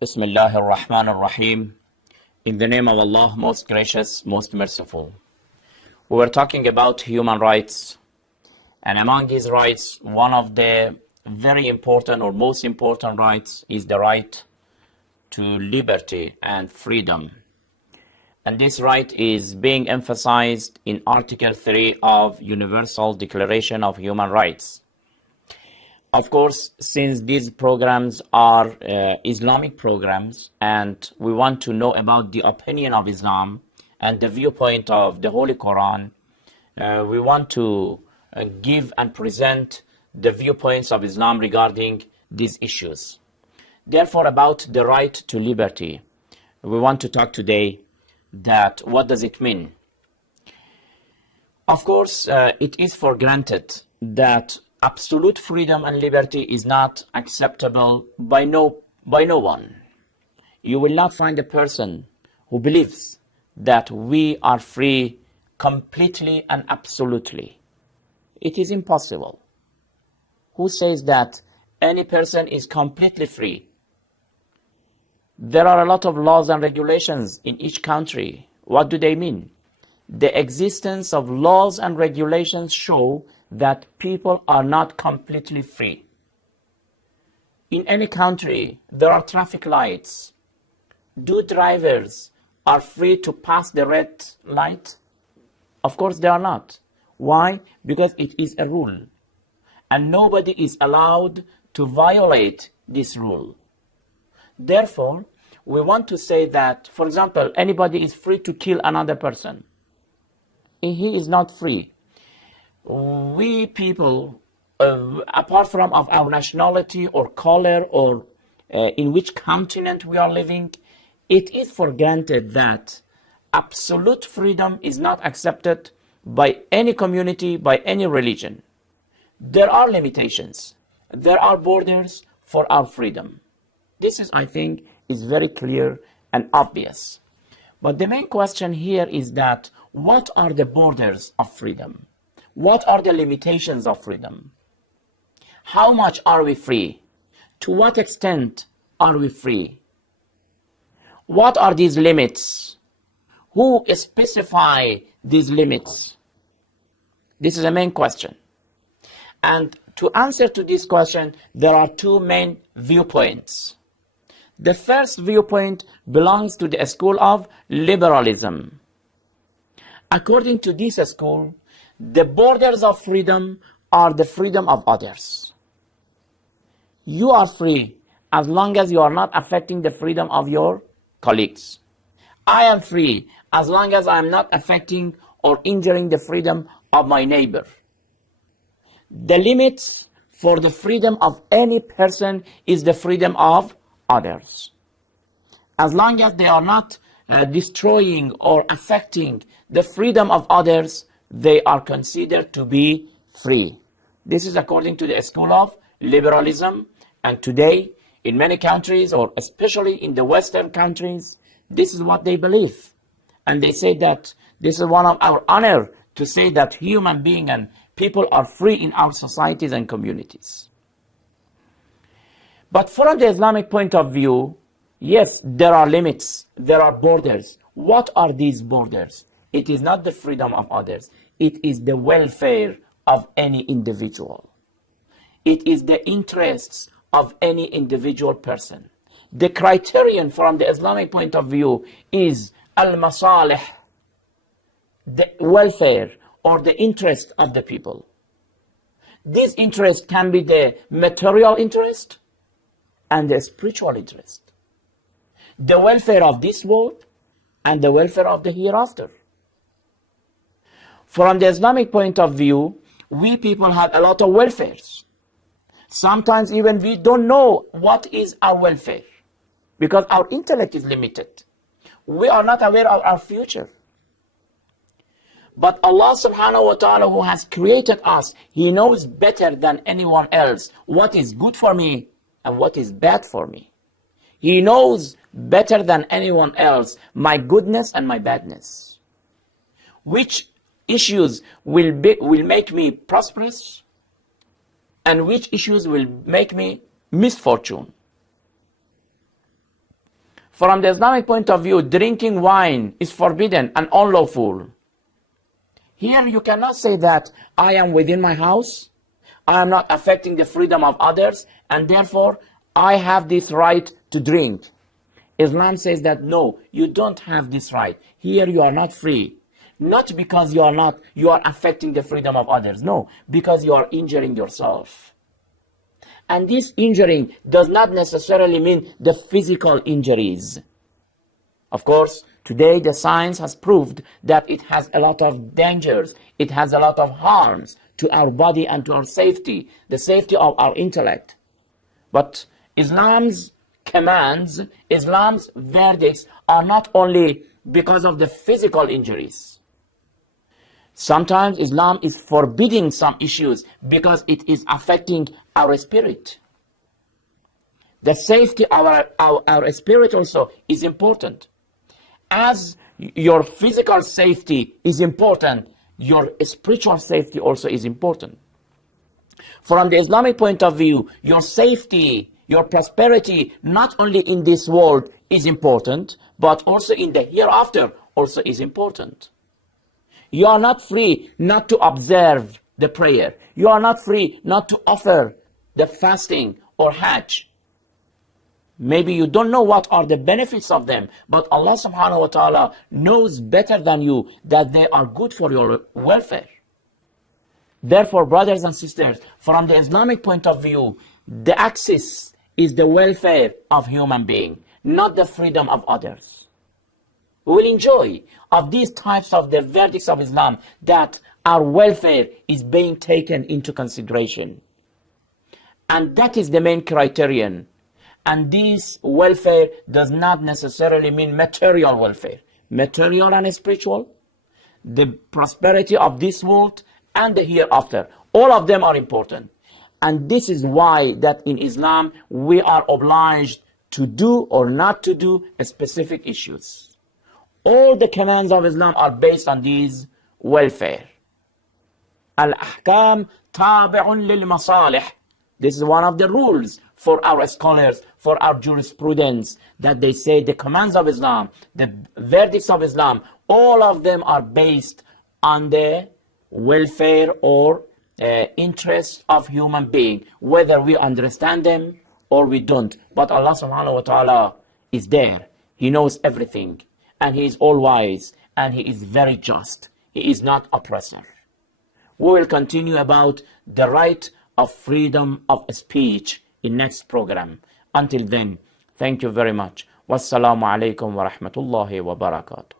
Bismillah ar-Rahman ar-Rahim. In the name of Allah, most gracious, most merciful. We were talking about human rights, and among these rights, one of the very important or most important rights is the right to liberty and freedom. And this right is being emphasized in Article 3 of Universal Declaration of Human Rights. Of course, since these programs are Islamic programs and we want to know about the opinion of Islam and the viewpoint of the Holy Quran, we want to give and present the viewpoints of Islam regarding these issues. Therefore, about the right to liberty, we want to talk today that what does it mean? Of course, it is for granted that absolute freedom and liberty is not acceptable by no one. You will not find a person who believes that we are free completely and absolutely. It is impossible. Who says that any person is completely free? There are a lot of laws and regulations in each country. What do they mean? The existence of laws and regulations show that people are not completely free. In any country, there are traffic lights. Do drivers are free to pass the red light? Of course they are not. Why? Because it is a rule. And nobody is allowed to violate this rule. Therefore, we want to say that, for example, anybody is free to kill another person. He is not free. We people, apart from of our nationality or color or in which continent we are living, it is for granted that absolute freedom is not accepted by any community, by any religion. There are limitations. There are borders for our freedom. This is, I think, is very clear and obvious. But the main question here is that what are the borders of freedom? What are the limitations of freedom? How much are we free? To what extent are we free? What are these limits? Who specify these limits? This is the main question. And to answer to this question, there are two main viewpoints. The first viewpoint belongs to the school of liberalism. According to this school, the borders of freedom are the freedom of others. You are free as long as you are not affecting the freedom of your colleagues. I am free as long as I am not affecting or injuring the freedom of my neighbor. The limits for the freedom of any person is the freedom of others. As long as they are not destroying or affecting the freedom of others, they are considered to be free. This is according to the school of liberalism. And today, in many countries, or especially in the Western countries, this is what they believe. And they say that this is one of our honor to say that human beings and people are free in our societies and communities. But from the Islamic point of view, yes, there are limits, there are borders. What are these borders? It is not the freedom of others. It is the welfare of any individual. It is the interests of any individual person. The criterion from the Islamic point of view is al-masalih, the welfare or the interest of the people. This interest can be the material interest and the spiritual interest. The welfare of this world and the welfare of the hereafter. From the Islamic point of view, we people have a lot of welfares. Sometimes even we don't know what is our welfare because our intellect is limited. We are not aware of our future. But Allah subhanahu wa ta'ala, who has created us, He knows better than anyone else what is good for me and what is bad for me. He knows better than anyone else my goodness and my badness. Which issues will make me prosperous and which issues will make me misfortune. From the Islamic point of view, drinking wine is forbidden and unlawful. Here you cannot say that I am within my house, I am not affecting the freedom of others, and therefore I have this right to drink. Islam says that no, you don't have this right. Here you are not free. Not because you are affecting the freedom of others. No, because you are injuring yourself. And this injuring does not necessarily mean the physical injuries. Of course, today the science has proved that it has a lot of dangers. It has a lot of harms to our body and to our safety, the safety of our intellect. But Islam's commands, Islam's verdicts are not only because of the physical injuries. Sometimes Islam is forbidding some issues because it is affecting our spirit. The safety of our spirit also is important. As your physical safety is important, your spiritual safety also is important. From the Islamic point of view, your safety, your prosperity, not only in this world is important, but also in the hereafter also is important. You are not free not to observe the prayer. You are not free not to offer the fasting or Hajj. Maybe you don't know what are the benefits of them, but Allah subhanahu wa ta'ala knows better than you that they are good for your welfare. Therefore, brothers and sisters, from the Islamic point of view, the axis is the welfare of human being, not the freedom of others. We will enjoy of these types of the verdicts of Islam that our welfare is being taken into consideration. And that is the main criterion. And this welfare does not necessarily mean material welfare. Material and spiritual, the prosperity of this world and the hereafter. All of them are important. And this is why that in Islam we are obliged to do or not to do specific issues. All the commands of Islam are based on these welfare. Al-ahkam tabi'un lil-masalih. This is one of the rules for our scholars, for our jurisprudence, that they say the commands of Islam, the verdicts of Islam, all of them are based on the welfare or interest of human being, whether we understand them or we don't. But Allah subhanahu wa ta'ala is there. He knows everything. And He is all-wise, and He is very just. He is not oppressor. We will continue about the right of freedom of speech in next program. Until then, thank you very much. Wassalamu alaikum wa rahmatullahi wa barakatuh.